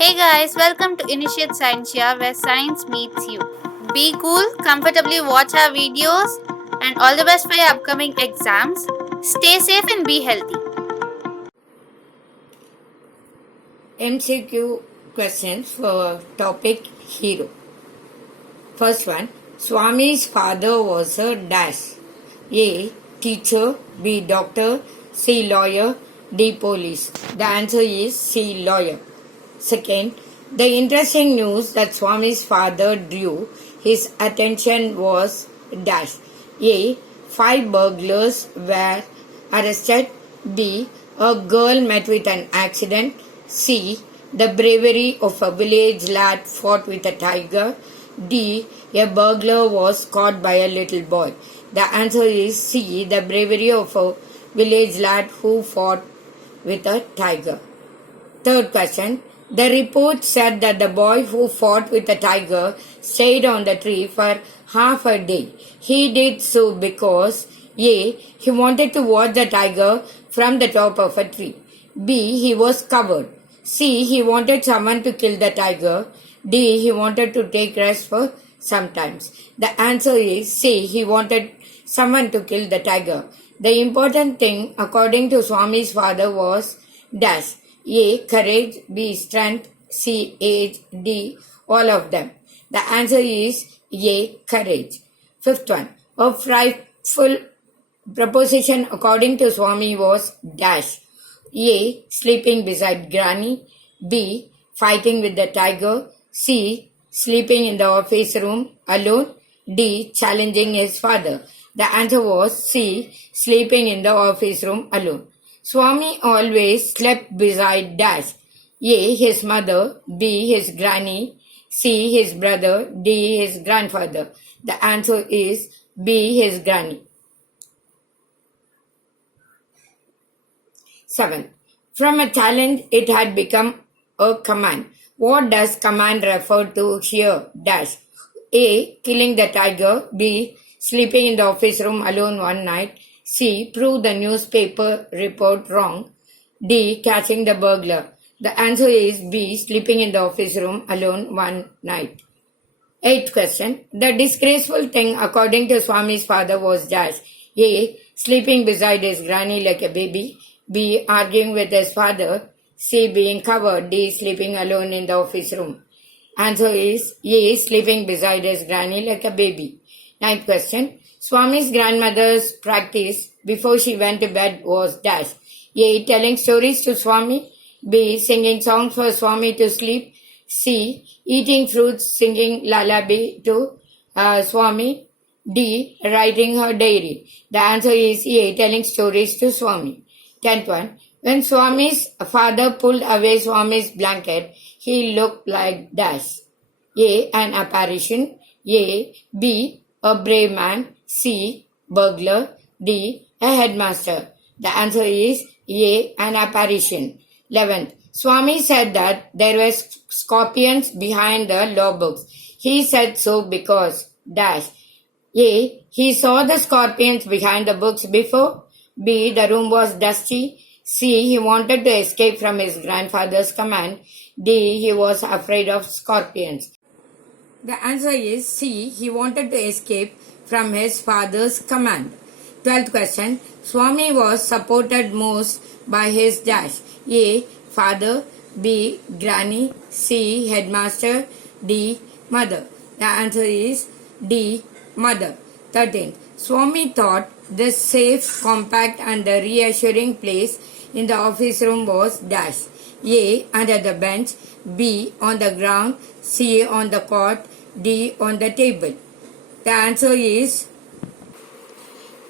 Hey guys, welcome to Initiate Scientia where science meets you. Be cool, comfortably watch our videos, and all the best for your upcoming exams. Stay safe and be healthy. MCQ questions for topic hero. First one, Swami's father was a dash. A. Teacher. B. Doctor. C. Lawyer. D. Police. The answer is C. Lawyer. Second, the interesting news that Swami's father drew his attention was dash. A. 5 burglars were arrested. B. A girl met with an accident. C. The bravery of a village lad fought with a tiger. D. A burglar was caught by a little boy. The answer is C. The bravery of a village lad who fought with a tiger. Third question. The report said that the boy who fought with the tiger stayed on the tree for half a day. He did so because A. He wanted to watch the tiger from the top of a tree. B. He was covered. C. He wanted someone to kill the tiger. D. He wanted to take rest for some times. The answer is C. He wanted someone to kill the tiger. The important thing, according to Swami's father, was dash. A. Courage. B. Strength. C. Age. D. All of them. The answer is A. Courage. Fifth one. A frightful proposition according to Swami was dash. A. Sleeping beside Granny. B. Fighting with the tiger. C. Sleeping in the office room alone. D. Challenging his father. The answer was C. Sleeping in the office room alone. Swami always slept beside dash. A. His mother. B. His granny. C. His brother. D. His grandfather. The answer is B. His granny. 7. From a challenge, it had become a command. What does command refer to here? Dash. A. Killing the tiger. B. Sleeping in the office room alone one night. C. Prove the newspaper report wrong. D. Catching the burglar. The answer is B. Sleeping in the office room alone one night. Eighth question. The disgraceful thing according to Swami's father was dash. A. Sleeping beside his granny like a baby. B. Arguing with his father. C. Being covered. D. Sleeping alone in the office room. Answer is A. Sleeping beside his granny like a baby. Ninth question. Swami's grandmother's practice before she went to bed was dash. A. Telling stories to Swami. B. Singing songs for Swami to sleep. C. Eating fruits, singing lullaby to Swami. D. Writing her diary. The answer is A. Telling stories to Swami. 10th one. When Swami's father pulled away Swami's blanket, he looked like dash. A. An apparition. A. B. A brave man. C. Burglar. D. A headmaster. The answer is A. An apparition. 11th. Swami said that there were scorpions behind the law books. He said so because dash. A. He saw the scorpions behind the books before. B. The room was dusty. C. He wanted to escape from his grandfather's command. D. He was afraid of scorpions. The answer is C. He wanted to escape from his father's command. 12th question. Swami was supported most by his dash. A. Father. B. Granny. C. Headmaster. D. Mother. The answer is D. Mother. 13th. Swami thought the safe, compact and the reassuring place in the office room was dash. A. Under the bench. B. On the ground. C. On the cot. D. On the table. The answer is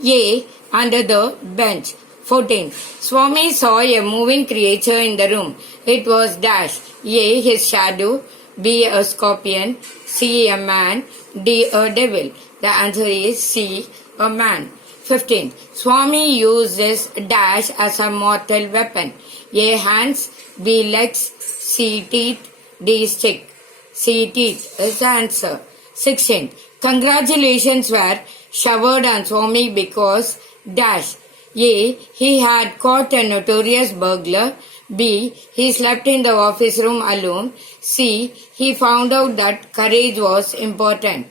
A. Under the bench. 14. Swami saw a moving creature in the room. It was dash. A. His shadow. B. A scorpion. C. A man. D. A devil. The answer is C. A man. 15. Swami uses dash as a mortal weapon. A. Hands. B. Legs. C. Teeth. D. Stick. C. Teeth is the answer. 16. Congratulations were showered on Swami because dash. A. He had caught a notorious burglar. B. He slept in the office room alone. C. He found out that courage was important.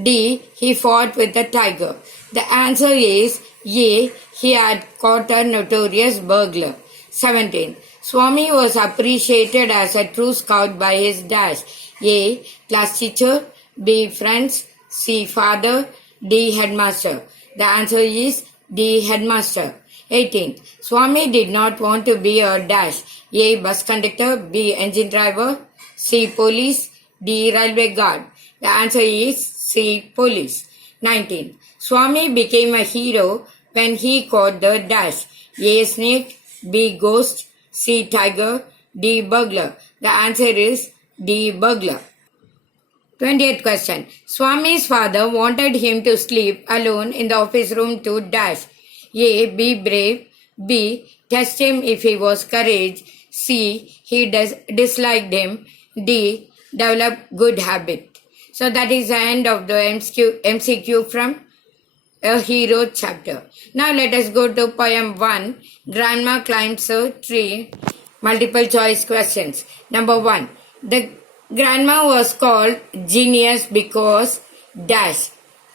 D. He fought with the tiger. The answer is A. He had caught a notorious burglar. 17. Swami was appreciated as a true scout by his dash. A. Class teacher. B. Friends. C. Father. D. Headmaster. The answer is D. Headmaster. 18. Swami did not want to be a dash. A. Bus conductor. B. Engine driver. C. Police. D. Railway guard. The answer is C. Police. 19. Swami became a hero when he caught the dash. A. Snake. B. Ghost. C. Tiger. D. Burglar. The answer is D. Burglar. 20th question. Swami's father wanted him to sleep alone in the office room to dash. A. Be brave. B. Test him if he was courage. C. He disliked him. D. Develop good habit. So that is the end of the MCQ from A Hero chapter. Now let us go to poem 1. Grandma climbs a tree. Multiple choice questions. Number 1. The grandma was called genius because dash.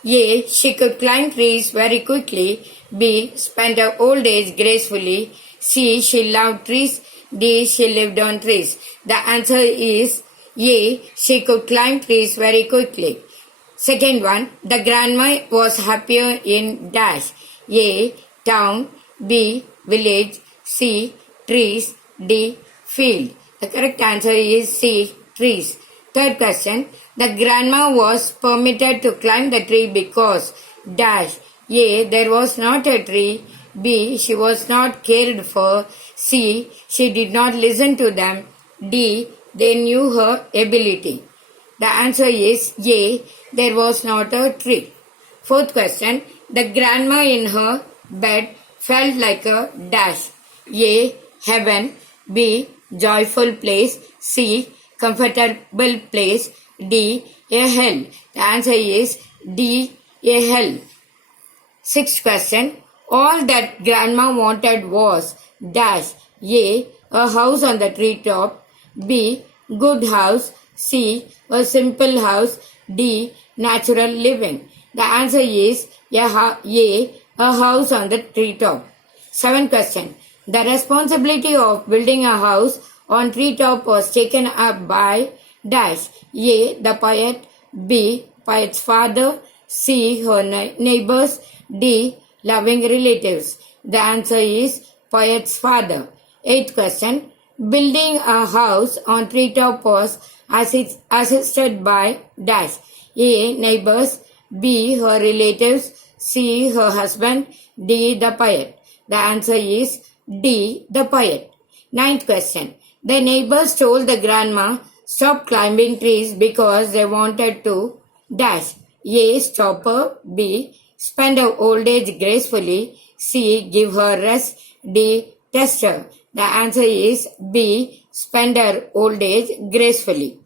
A. She could climb trees very quickly. B. Spent her old age gracefully. C. She loved trees. D. She lived on trees. The answer is A. She could climb trees very quickly. Second one. The grandma was happier in dash. A. Town. B. Village. C. Trees. D. Field. The correct answer is C. Trees. Third question. The grandma was permitted to climb the tree because dash. A. There was not a tree. B. She was not cared for. C. She did not listen to them. D. They knew her ability. The answer is A. There was not a tree. Fourth question. The grandma in her bed felt like a dash. A. Heaven. B. Joyful place. C. Comfortable place. D. A hell. The answer is D. A hell. Sixth question. All that grandma wanted was dash. A. A house on the treetop. B. Good house. C. A simple house. D. Natural living. The answer is A. A house on the treetop. Seventh question. The responsibility of building a house on treetop was taken up by dash. A. The poet. B. Poet's father. C. Her neighbors. D. Loving relatives. The answer is poet's father. Eighth question. Building a house on treetop was assisted by dash. A. Neighbors. B. Her relatives. C. Her husband. D. The poet. The answer is D. The poet. Ninth question. The neighbors told the grandma stop climbing trees because they wanted to dash. A. Stop her. B. Spend her old age gracefully. C. Give her rest. D. Test her. The answer is B. Spend her old age gracefully.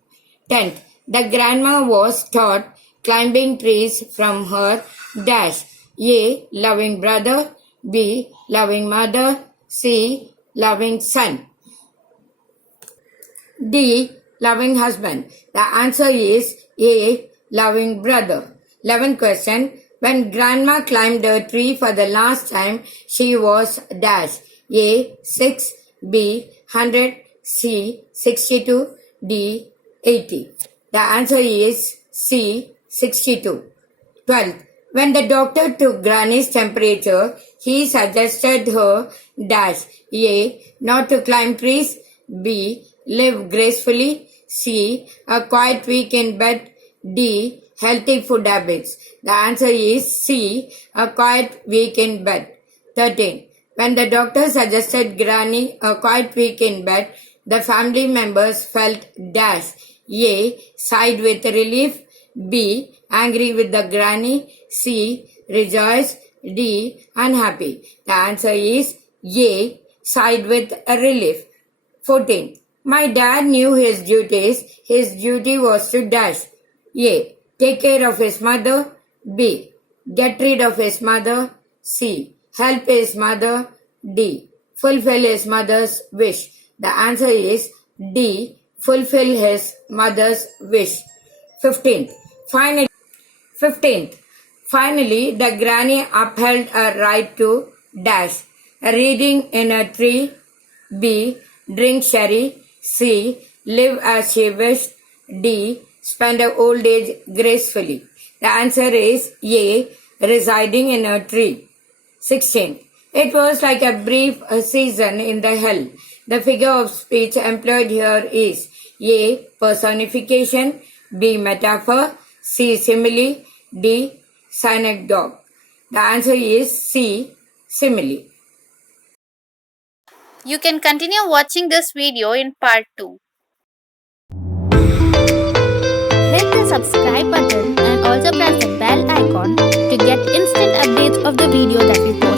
10th. The grandma was taught climbing trees from her dash. A. Loving brother. B. Loving mother. C. Loving son. D. Loving husband. The answer is A. Loving brother. 11th question. When grandma climbed a tree for the last time, she was dash. A. 6. B. 100. C. 62. D. 80. The answer is C. 62. 12th. When the doctor took Granny's temperature, he suggested her dash. A. Not to climb trees. B. Live gracefully. C. A quiet week in bed. D. Healthy food habits. The answer is C. A quiet week in bed. 13. When the doctor suggested Granny a quiet week in bed, the family members felt dash. A. Sighed with relief. B. Angry with the granny. C. Rejoiced. D. Unhappy. The answer is A. Sighed with relief. 14. My dad knew his duties. His duty was to dash. A. Take care of his mother. B. Get rid of his mother. C. Help his mother. D. Fulfill his mother's wish. The answer is D. Fulfill his mother's wish. 15th. Finally, 15th. Finally, the granny upheld her right to dash. Reading in a tree. B. Drink sherry. C. Live as she wished. D. Spend her old age gracefully. The answer is A. Residing in a tree. 16. It was like a brief season in the hell. The figure of speech employed here is A. Personification. B. Metaphor. C. Simile. D. Synecdoche. The answer is C. Simile. You can continue watching this video in part 2. Hit the subscribe button and also press the bell icon to get instant updates of the video that we post.